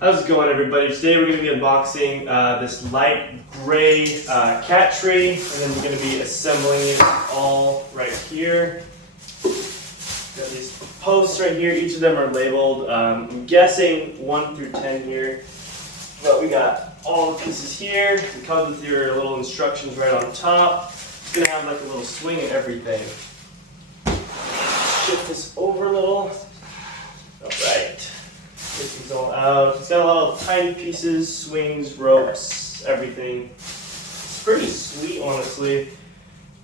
How's it going, everybody? Today we're going to be unboxing this light gray cat tree, and then we're going to be assembling it all right here. Got these posts right here. Each of them are labeled. I'm guessing 1 through 10 here, but we got all the pieces here. It comes with your little instructions right on top. It's going to have like a little swing and everything. Shift this over a little. All right. Get these all out. It's got a lot of tiny pieces, swings, ropes, everything. It's pretty sweet, honestly.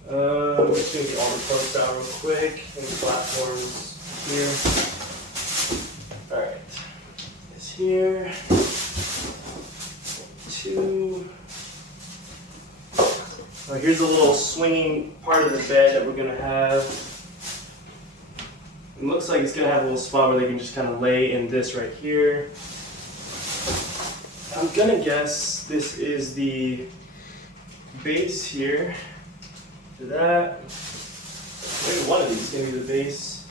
I'm just going to get all the posts out real quick and the platforms here. Alright. This here. 2. Oh, here's a little swinging part of the bed that we're going to have. It looks like it's going to have a little spot where they can just kind of lay in this right here. I'm going to guess this is the base here to that. Maybe one of these is going to be the base.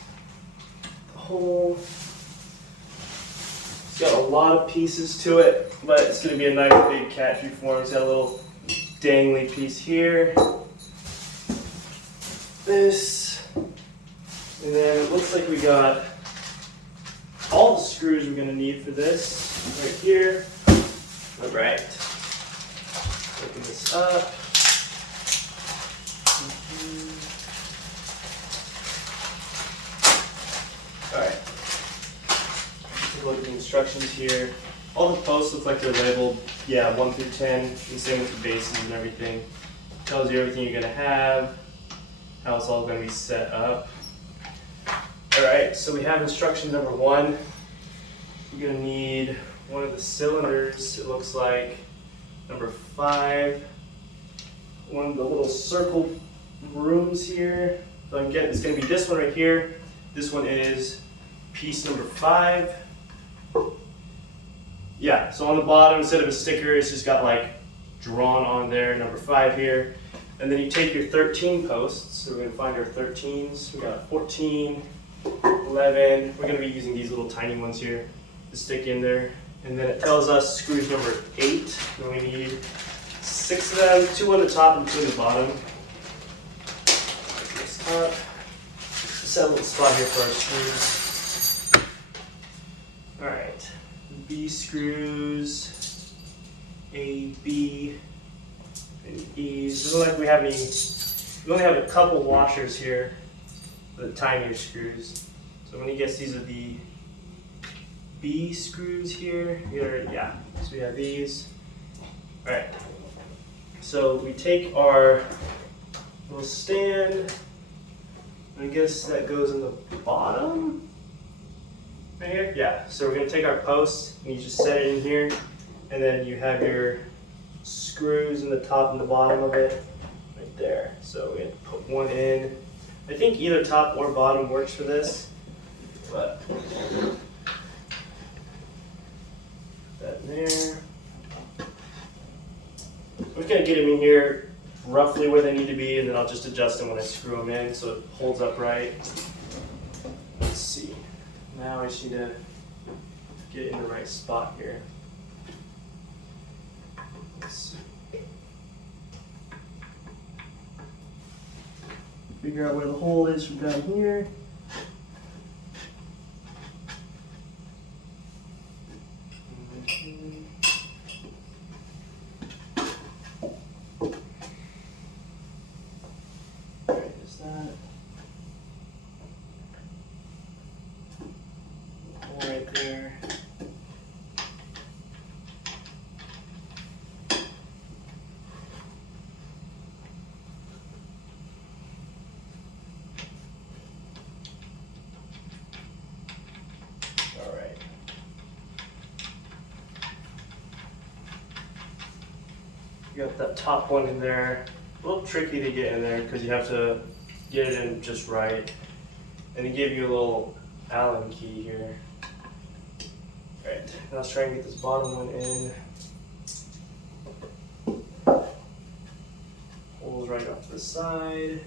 The whole. It's got a lot of pieces to it, but it's going to be a nice big cat tree form. It's got a little dangly piece here. This. And then it looks like we got all the screws we're going to need for this right here. All right. Open this up. All right. Take a look at the instructions here. All the posts look like they're labeled, 1 through 10. And same with the bases and everything. Tells you everything you're going to have, how it's all going to be set up. Alright, so we have instruction number 1. We're going to need one of the cylinders, it looks like. Number 5. One of the little circle rooms here. So I'm getting, it's going to be this one right here. This one is piece number 5. Yeah, so on the bottom, instead of a sticker, it's just got like drawn on there, number 5 here. And then you take your 13 posts. So we're going to find our 13s. We got 14. 11. We're going to be using these little tiny ones here to stick in there. And then it tells us screws number 8. And we need 6 of them, 2 on the top and 2 on the bottom. This up. Set a little spot here for our screws. Alright. B screws. A, B, and E. It doesn't look like we have any. We only have a couple washers here. The tinier screws. So I'm going to guess these are the B screws here. Yeah, so we have these. Alright, so we take our little stand, I guess that goes in the bottom, right here? Yeah, so we're going to take our post and you just set it in here, and then you have your screws in the top and the bottom of it, right there. So we're going to put one in. I think either top or bottom works for this, but put that in there. I'm just gonna get them in here roughly where they need to be, and then I'll just adjust them when I screw them in so it holds up right. Let's see. Now I just need to get in the right spot here. Let's see. Figure out where the hole is from down here. There is that. Hole right there. You got that top one in there. A little tricky to get in there because you have to get it in just right. And they give you a little Allen key here. Alright, now let's try and get this bottom one in. Holes right off to the side.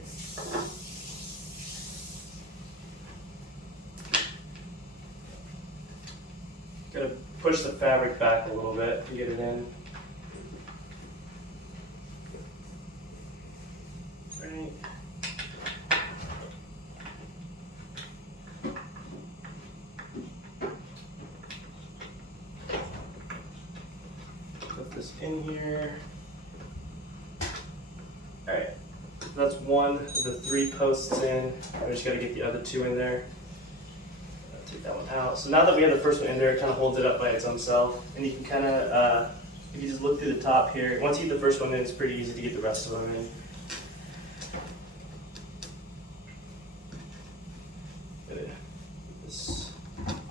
Gotta push the fabric back a little bit to get it in. Right. Put this in here. All right, that's one of the 3 posts in. I just gotta get the other 2 in there. Take that one out. So now that we have the first one in there, it kind of holds it up by its own self. And you can kind of, if you just look through the top here, once you get the first one in, it's pretty easy to get the rest of them in. Get this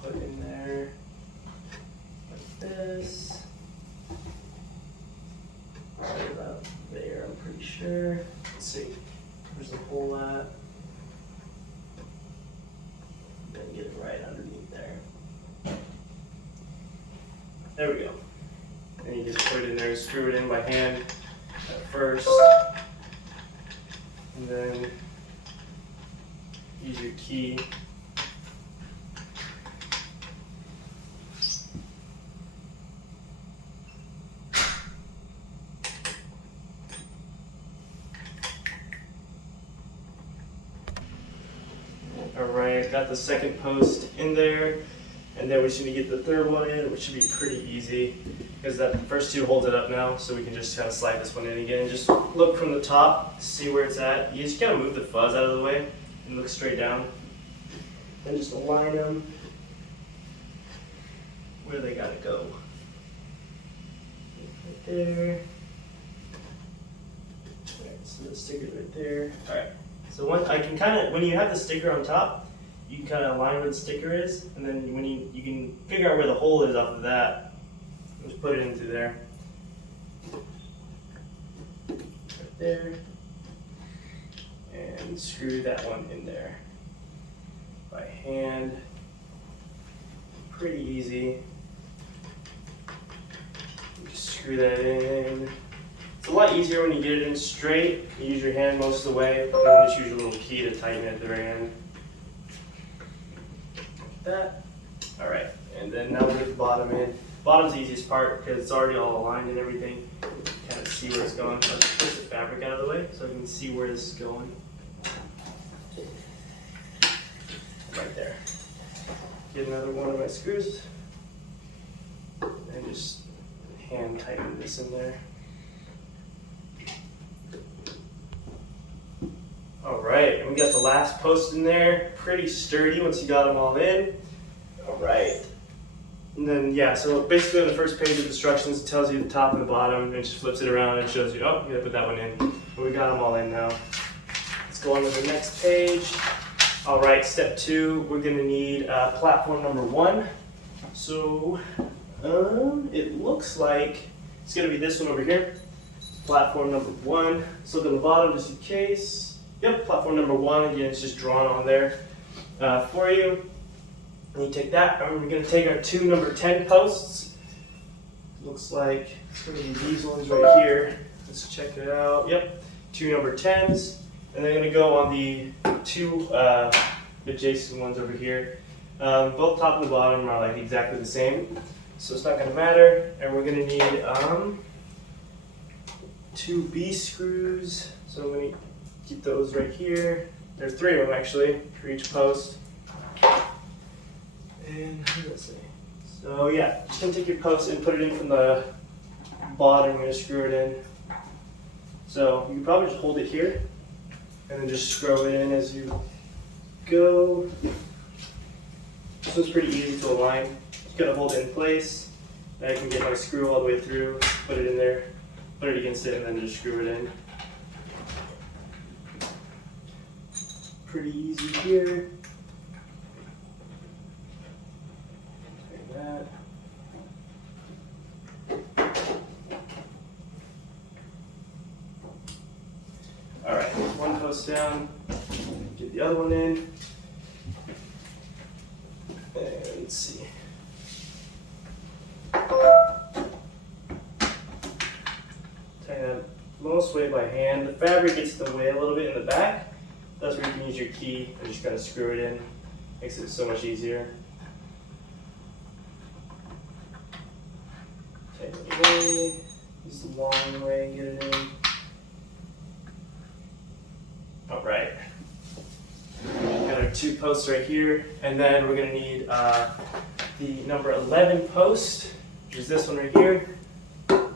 put in there like this. Right about there, I'm pretty sure. Let's see, where's the hole at? Then get it right underneath there. There we go. And you just put it in there, screw it in by hand at first. And then use your key. Alright, got the second post in there, and then we should get the third one in, which should be pretty easy because that first 2 holds it up now, so we can just kind of slide this one in again. Just look from the top to see where it's at. You just gotta move the fuzz out of the way and look straight down. Then just align them where they gotta go. Right there. Alright, so the sticker's right there. Alright. So I can kind of, when you have the sticker on top, you can kind of align where the sticker is, and then when you can figure out where the hole is off of that, just put it into there. Right there. And screw that one in there. By hand. Pretty easy. Just screw that in. It's a lot easier when you get it in straight. You use your hand most of the way, and then just use your little key to tighten it at the very end. Like that. All right, and then now we get the bottom in. Bottom's the easiest part because it's already all aligned and everything. Kind of see where it's going. So I'll just push the fabric out of the way so I can see where this is going. Right there. Get another one of my screws, and just hand tighten this in there. All right, and we got the last post in there, pretty sturdy once you got them all in. All right, and then yeah, so basically on the first page of instructions, it tells you the top and the bottom, and it just flips it around and shows you, oh, you gotta put that one in. And we got them all in now. Let's go on to the next page. All right, step 2, we're gonna need platform number 1. So it looks like it's gonna be this one over here. Platform number 1. So look on the bottom just in case. Yep, platform number 1, again, it's just drawn on there for you. And you take that, and we're going to take our 2 number 10 posts. Looks like it's going to be these ones right here. Let's check it out. Yep, 2 number 10s. And they're going to go on the 2 adjacent ones over here. Both top and the bottom are like exactly the same, so it's not going to matter. And we're going to need 2 B screws. So I'm going to keep those right here. There's 3 of them actually for each post. And let's see. So yeah, just gonna take your post and put it in from the bottom. I'm gonna screw it in. So you can probably just hold it here and then just screw it in as you go. This one's pretty easy to align. Just gotta hold it in place. Then I can get my screw all the way through, put it in there, put it against it, and then just screw it in. Pretty easy here. Like that. All right, one post down. Get the other one in. And let's see. Tighten that most way by hand. The fabric gets in the way a little bit in the back. That's where you can use your key and just kind of screw it in. Makes it so much easier. the way. Use the long way and get it in. All right. Got our 2 posts right here, and then we're gonna need the number 11 post, which is this one right here. All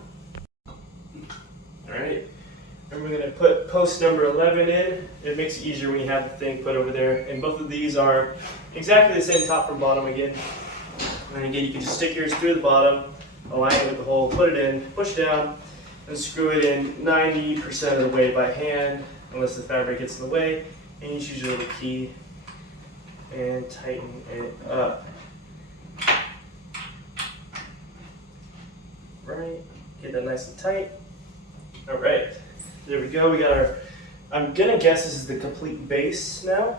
right. And we're gonna put post number 11 in. It makes it easier when you have the thing put over there. And both of these are exactly the same top from bottom again. And again, you can just stick yours through the bottom, align it with the hole, put it in, push down, and screw it in 90% of the way by hand, unless the fabric gets in the way. And you use your little key and tighten it up. Right, get that nice and tight. All right, there we go. We got our, I'm gonna guess this is the complete base now.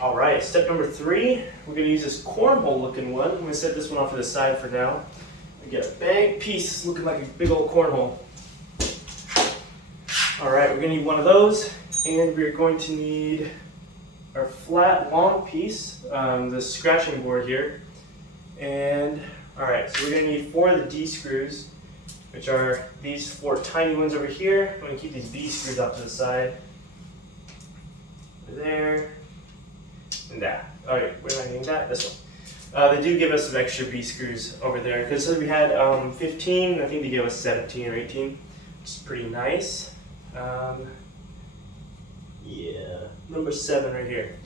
All right, step number 3, we're gonna use this cornhole looking one. I'm gonna set this one off to the side for now. We get a big piece looking like a big old cornhole. All right, we're gonna need one of those, and we're going to need our flat long piece, the scratching board here. And all right, so we're gonna need 4 of the D screws, which are these 4 tiny ones over here. I'm gonna keep these B screws off to the side. There, and that. All right, where am I getting that? This one. They do give us some extra B screws over there, because we had 15, I think they gave us 17 or 18, which is pretty nice. Yeah, number 7 right here.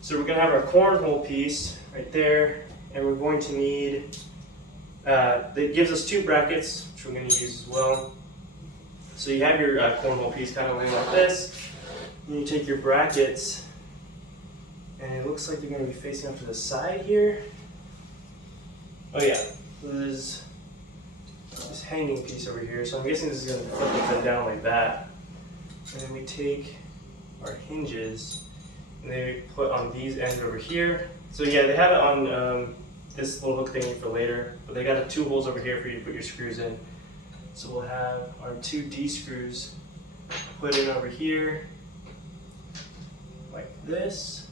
So we're gonna have our cornhole piece right there, and we're going to need, that gives us 2 brackets, which we're gonna use as well. So you have your cornhole piece kind of laying like this, and you take your brackets, and it looks like they're gonna be facing up to the side here. Oh yeah, so there's this hanging piece over here, so I'm guessing this is gonna flip upside down like that. And then we take our hinges, and they put on these ends over here. So yeah, they have it on this little hook thingy for later, but they got 2 holes over here for you to put your screws in. So we'll have our 2 D screws put in over here, like this.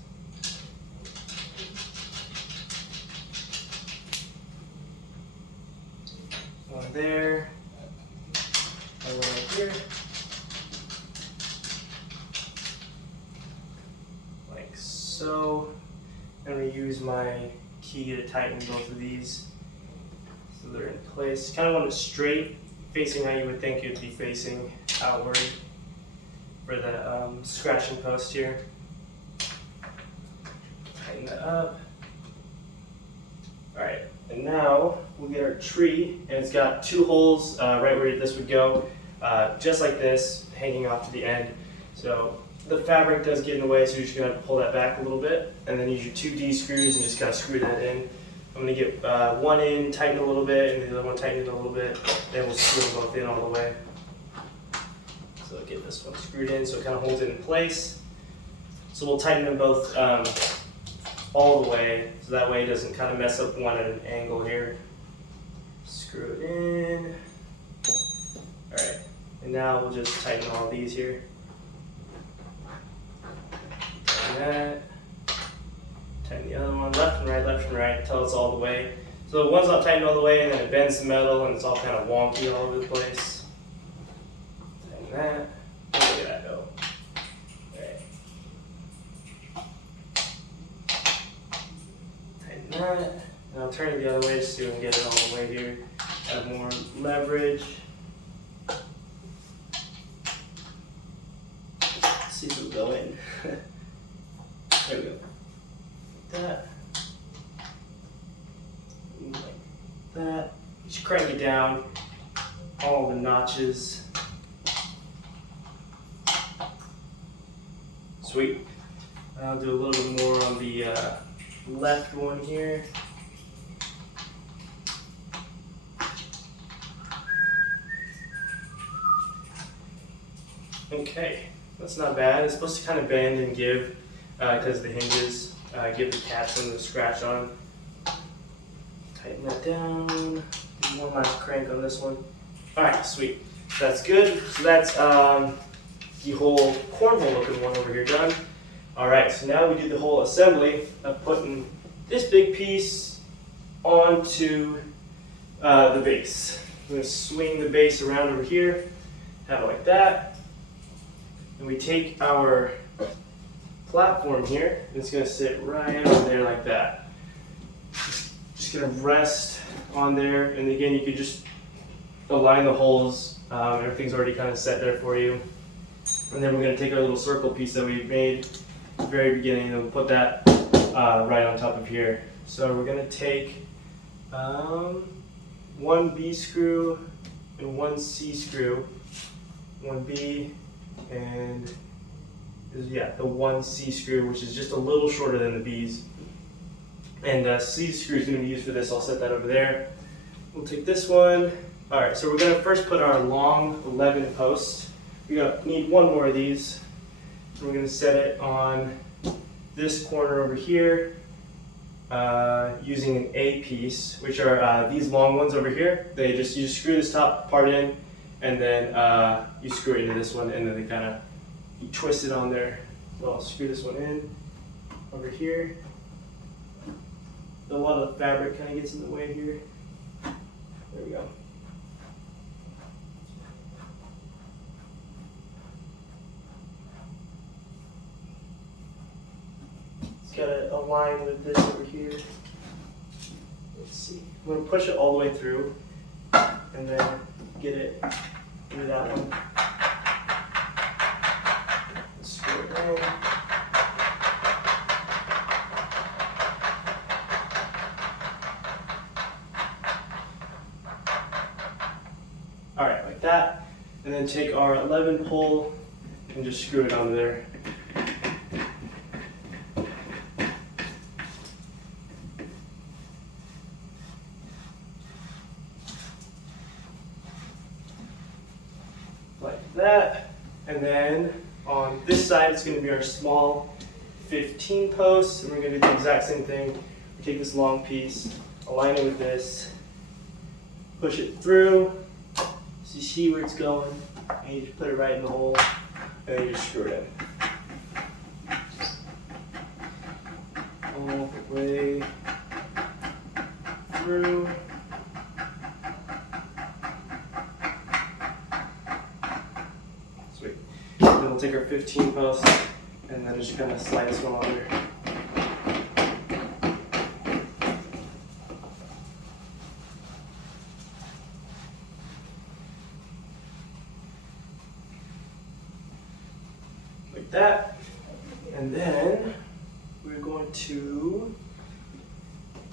One there, and one right here. Like so. And we use my key to tighten both of these so they're in place. Kind of want it straight, facing how you would think it would be facing outward for the scratching post here. Tighten that up. All right, and now we'll get our tree, and it's got 2 holes right where this would go, just like this, hanging off to the end. So the fabric does get in the way, so you're just gonna pull that back a little bit, and then use your 2 D screws and just kind of screw that in. I'm gonna get one in, tighten a little bit, and the other one tighten it a little bit. Then we'll screw them both in all the way. So I'll get this one screwed in so it kind of holds it in place. So we'll tighten them both all the way, so that way it doesn't kind of mess up one at an angle here. Screw it in. All right, and now we'll just tighten all these here. Tighten that. Tighten the other one, left and right, until it's all the way. So the one's not tightened all the way, and then it bends the metal, and it's all kind of wonky all over the place. Tighten that. Look at that go. Okay. Tighten that. And I'll turn it the other way so you can get it all the way here. Have more leverage. See if it'll go in. There we go. That. Like that. Just crank it down. All the notches. Sweet. I'll do a little bit more on the left one here. Okay, that's not bad. It's supposed to kind of bend and give because the hinges give the cat something to scratch on. Tighten that down. Do one last crank on this one. All right, sweet. That's good. So that's the whole cornhole looking one over here done. All right, so now we do the whole assembly of putting this big piece onto the base. I'm going to swing the base around over here, have it like that. And we take our platform here, and it's going to sit right over there like that. Just going to rest on there, and again, you could just align the holes. Everything's already kind of set there for you. And then we're going to take our little circle piece that we made at the very beginning, and we'll put that right on top of here. So we're going to take one B screw and one C screw, one B and the one C screw, which is just a little shorter than the B's. And C screw is going to be used for this. I'll set that over there. We'll take this one. All right, so we're going to first put our long 11 post. We're going to need one more of these. So we're going to set it on this corner over here using an A piece, which are these long ones over here. You just screw this top part in, and then you screw it into this one, and then they kind of twist it on there. So I'll screw this one in over here. A lot of the fabric kind of gets in the way here. There we go. It's got to align with this over here. Let's see. I'm going to push it all the way through and then get it into that one. Screw it in. All right, like that. And then take our 11 pole and just screw it onto there. Like that. And then on this side, it's going to be our small 15 posts, and we're going to do the exact same thing. We take this long piece, align it with this, push it through, so you see where it's going, and you just put it right in the hole, and then you just screw it in. All the way through. Sweet. Then we'll take our 15 posts, and then just kind of slide this one on there. Like that. And then we're going to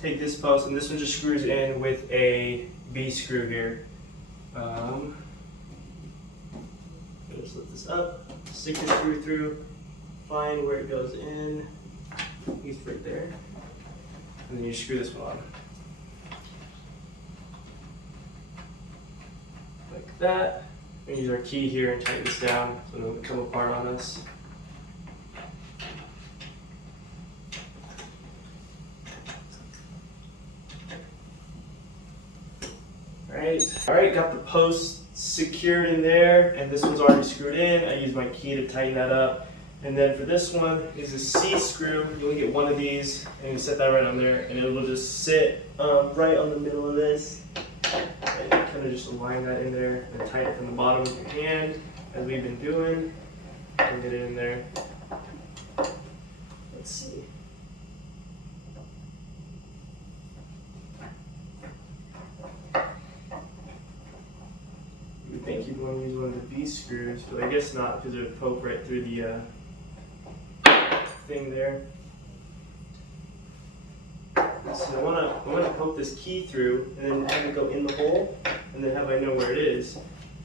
take this post, and this one just screws in with a B screw here. Just lift this up, stick the screw through, find where it goes in. He's right there. And then you screw this one on. Like that. We use our key here and tighten this down so it doesn't come apart on us. Alright, got the post secured in there, and this one's already screwed in. I use my key to tighten that up. And then for this one is a C screw. You only get one of these, and you set that right on there, and it will just sit right on the middle of this. And you kind of just align that in there and tighten it from the bottom of your hand, as we've been doing, and get it in there. Let's see. You would think you'd want to use one of the B screws, but I guess not, because it would poke right through the thing there. So I want to poke this key through, and then have it go in the hole, and then have I know where it is,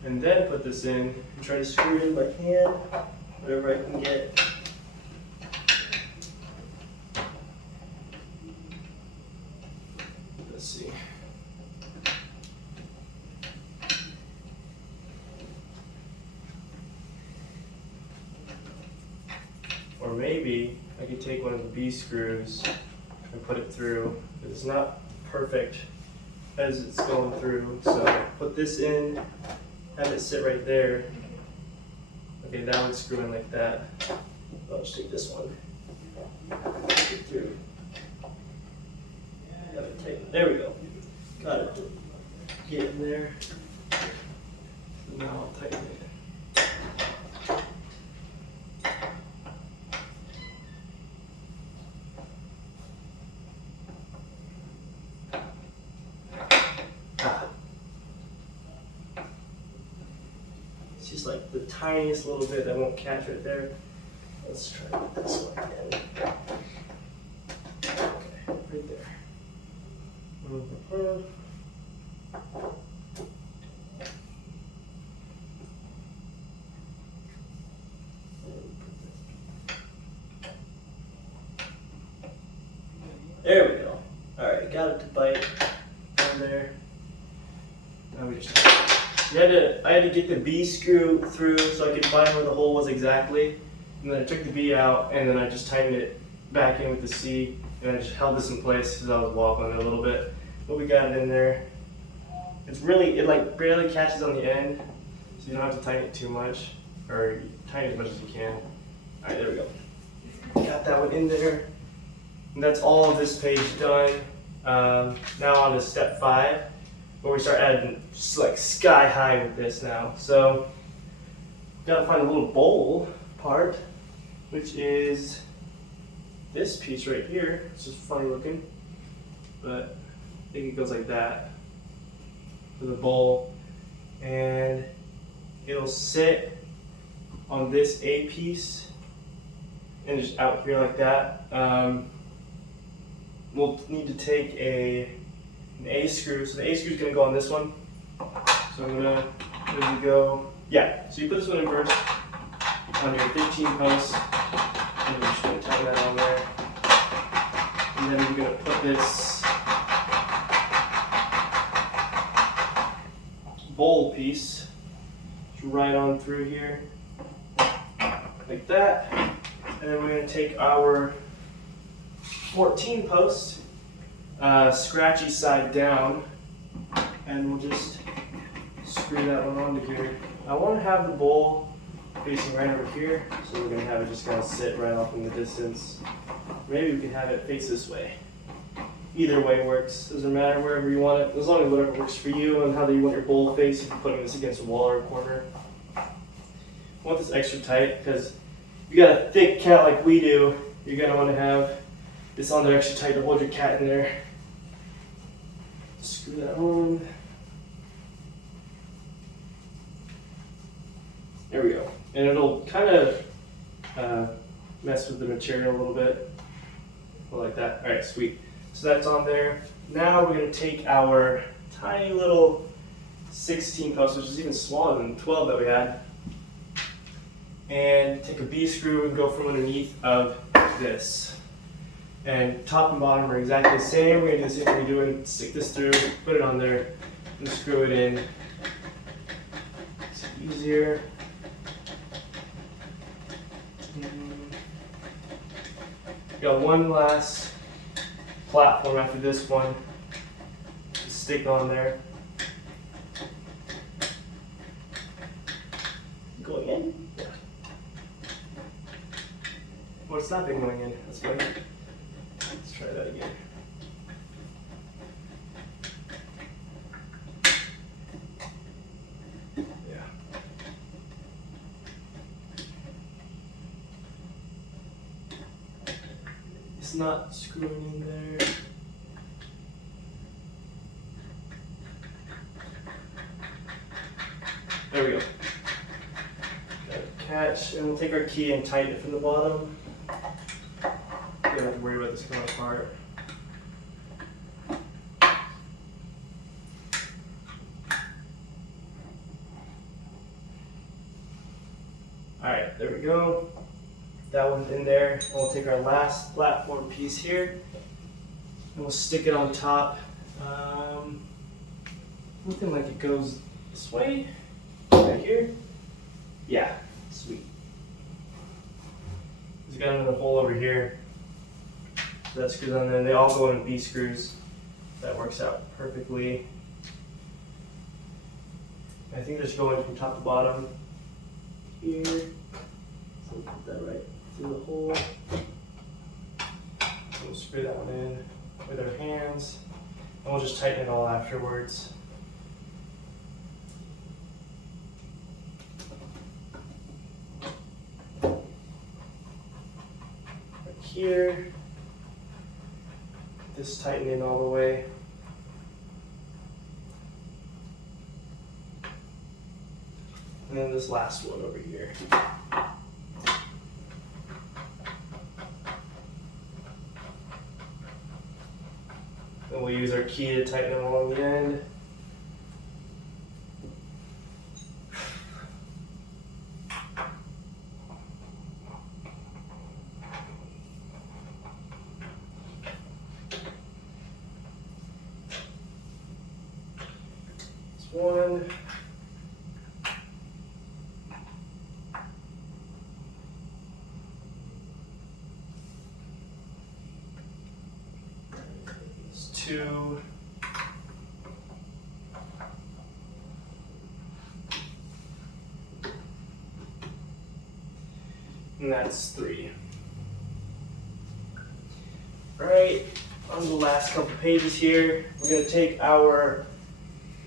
and then put this in and try to screw it in by hand, whatever I can get. Let's see. Or maybe I could take one of the B screws and put it through. It's not perfect as it's going through, so put this in, have it sit right there. Okay, that one's screwing like that. I'll just take this one. Put it through. Got it tight. There we go. Got it. get in there. So now I'll tighten it. It's just like the tiniest little bit that won't catch right there. Let's try it this way again. Okay, right there. There we go. Alright, got it to bite down there. Now we just I had to get the B screw through so I could find where the hole was exactly. And then I took the B out and then I just tightened it back in with the C. And I just held this in place because I was wobbling it a little bit. But we got it in there. It's really, it like barely catches on the end. So you don't have to tighten it too much. Or tighten as much as you can. Alright, there we go. Got that one in there. And that's all of this page done. Now on to step 5. Where we start adding just like sky high with this now. So, gotta find a little bowl part, which is this piece right here. It's just funny looking, but I think it goes like that for the bowl, and it'll sit on this A piece and just out here like that. We'll need to take an A screw. So the A screw is going to go on this one. So I'm going to go, yeah, so you put this one in first on your 15 post, and you're just going to tighten that on there. And then you're going to put this bowl piece right on through here, like that. And then we're going to take our 14 post, scratchy side down, and we'll just screw that one onto here. I want to have the bowl facing right over here, so we're going to have it just kind of sit right off in the distance. Maybe we can have it face this way. Either way works. Doesn't matter, wherever you want it, as long as whatever works for you and how you want your bowl face. You can put this against a wall or a corner. I want this extra tight because if you got a thick cat like we do, you're going to want to have this on there extra tight to hold your cat in there. Screw that on. There we go. And it'll kind of mess with the material a little bit. Like that. Alright, sweet. So that's on there. Now we're going to take our tiny little 16 post, which is even smaller than the 12 that we had, and take a B screw and go from underneath of this. And top and bottom are exactly the same. We're going to do the same thing we do and stick this through, put it on there, and screw it in. It's easier. Got one last platform after this one to stick on there. Going in? Yeah. Well, it's not been going in. That's funny. Let's try that again. Yeah. It's not screwing in there. There we go. Got a catch, and we'll take our key and tighten it from the bottom. You don't have to worry about this coming apart. Alright, there we go. That one's in there. And we'll take our last platform piece here and we'll stick it on top. Looking like it goes this way. Right here. Yeah, sweet. We've got another hole over here. So that screws on there. They all go in B screws. That works out perfectly. I think they're just going from top to bottom here. So we'll put that right through the hole. We'll screw that one in with our hands. And we'll just tighten it all afterwards. here. This tighten in all the way. And then this last one over here. And we'll use our key to tighten them along the end. This one. Two, and that's 3. All right, on the last couple pages here, we're going to take our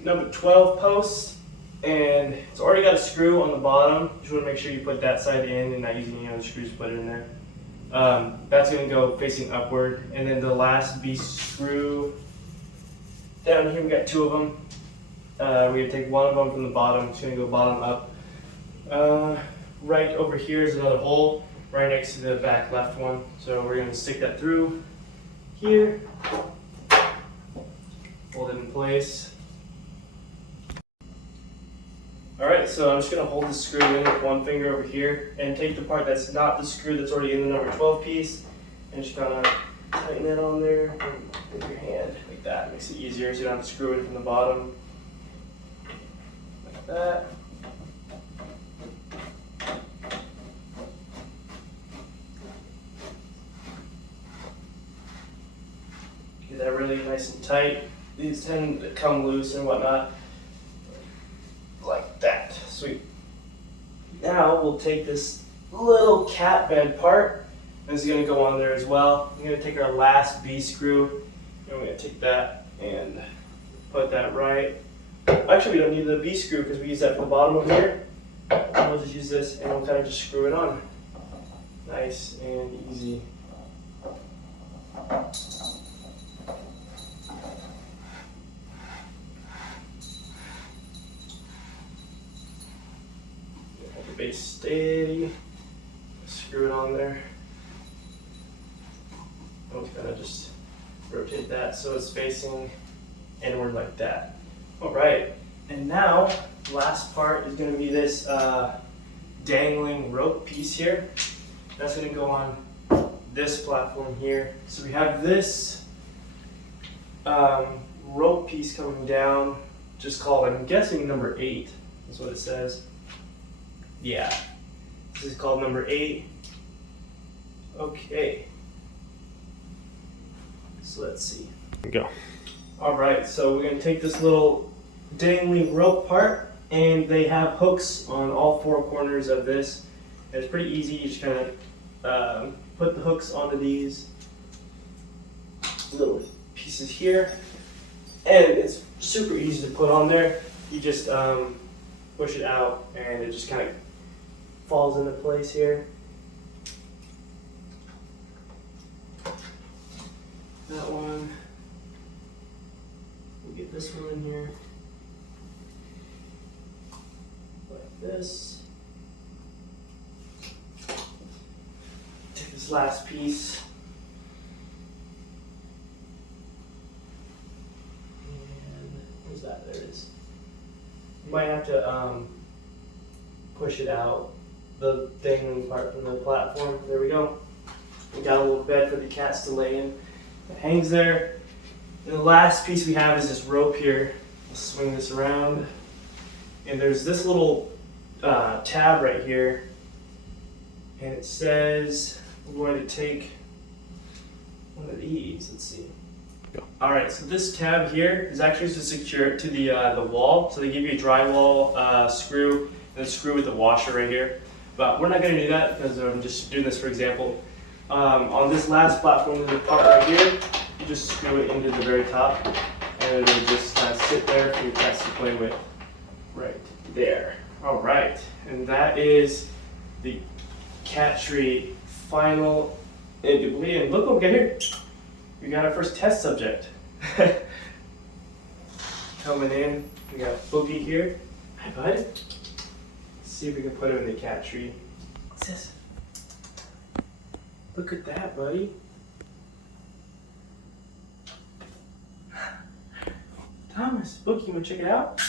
number 12 post, and it's already got a screw on the bottom. Just want to make sure you put that side in and not using any other screws to put it in there. That's going to go facing upward, and then the last B screw down here, we got 2 of them. We're going to take one of them from the bottom. It's going to go bottom up. Right over here is another hole right next to the back left one. So we're going to stick that through here, hold it in place. Alright, so I'm just going to hold the screw in with one finger over here and take the part that's not the screw that's already in the number 12 piece and just kind of tighten it on there with your hand like that. It makes it easier so you don't have to screw it from the bottom. Like that. Get that really nice and tight. These tend to come loose and whatnot. Like that. Sweet. Now we'll take this little cat bed part. This is going to go on there as well. I'm going to take our last B screw and we're going to take that and put that right. Actually, we don't need the B screw because we use that for the bottom over here. We'll just use this and we'll kind of just screw it on. Nice and easy. Hold the base steady. Screw it on there. We'll kind of just rotate that so it's facing inward like that. All right, and now the last part is going to be this dangling rope piece here. That's going to go on this platform here. So we have this rope piece coming down, just called, I'm guessing, number 8. That's what it says. Yeah, this is called number 8. Okay. So let's see. Go. All right, so we're gonna take this little dangling rope part, and they have hooks on all 4 corners of this. And it's pretty easy. You just kind of put the hooks onto these little pieces here, and it's super easy to put on there. You just push it out, and it just kind of falls into place here. That one. We'll get this one in here. Like this. Take this last piece. And where's that? There it is. You might have to push it out, the dangling part from the platform. There we go. We got a little bed for the cats to lay in. It hangs there. And the last piece we have is this rope here. I'll swing this around. And there's this little tab right here. And it says we're going to take one of these. Let's see. Go. All right, so this tab here is actually to secure it to the wall. So they give you a drywall screw and a screw with the washer right here. But we're not going to do that because I'm just doing this for example. On this last platform, there's a part right here. You just screw it into the very top, and it'll just kind of sit there for your cats to play with. Right there. All right, and that is the cat tree final And look what we got here. We got our first test subject. Coming in, we got Boogie here. Hi, bud. Let's see if we can put him in the cat tree. What's this? Look at that, buddy. Thomas, Boogie, you wanna check it out?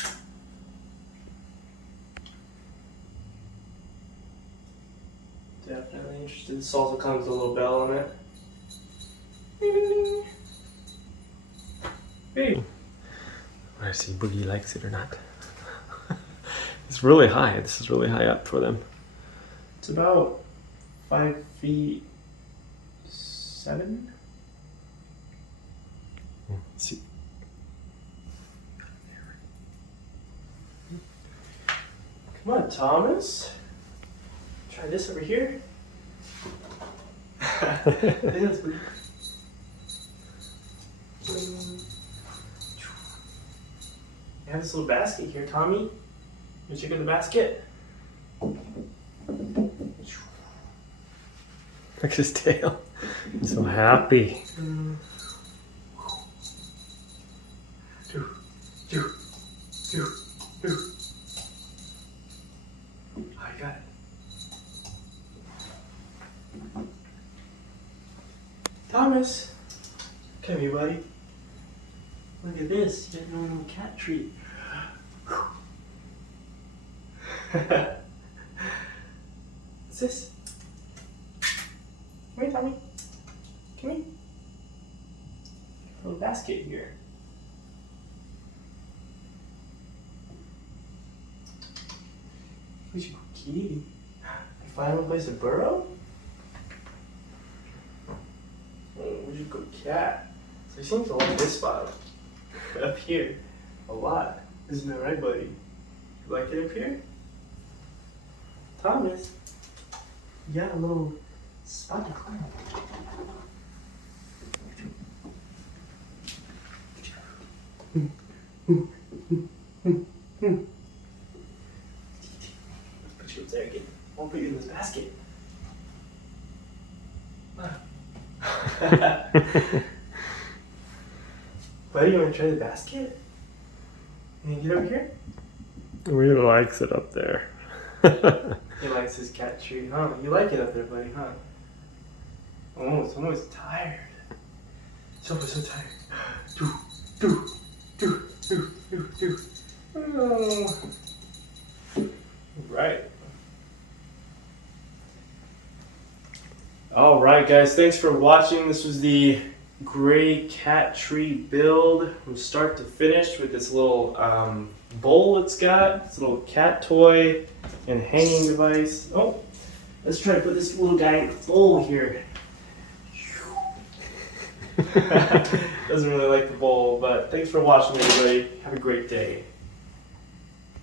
Definitely interested. This also comes with a little bell on it. Hey. I see Boogie likes it or not. It's really high. This is really high up for them. It's about 5'7". Let's see. Come on, Thomas. Try this over here. This. You have this little basket here, Tommy. You check out the basket. Look at his tail. He's so happy. I got it. Thomas, come here, buddy. Look at this. You got your own little cat treat. What's this? Come here, Tommy. Come here. A little basket here. Where's your kitty? You find one place to burrow? Oh, where's your good cat? So he seems to like this spot up here a lot. Isn't that right, buddy? You like it up here? Thomas, you got a little spot to climb. Put you up there again. I won't put you in this basket. Buddy, you want to try the basket? Can you get over here? He likes it up there. He likes his cat treat, huh? You like it up there, buddy, huh? Oh, it's almost tired. So tired. Do. Oh. Right. All right, guys. Thanks for watching. This was the gray cat tree build from start to finish with this little bowl it's got. This little cat toy and hanging device. Oh, let's try to put this little guy in the bowl here. Doesn't really like the bowl, but thanks for watching, everybody. Have a great day.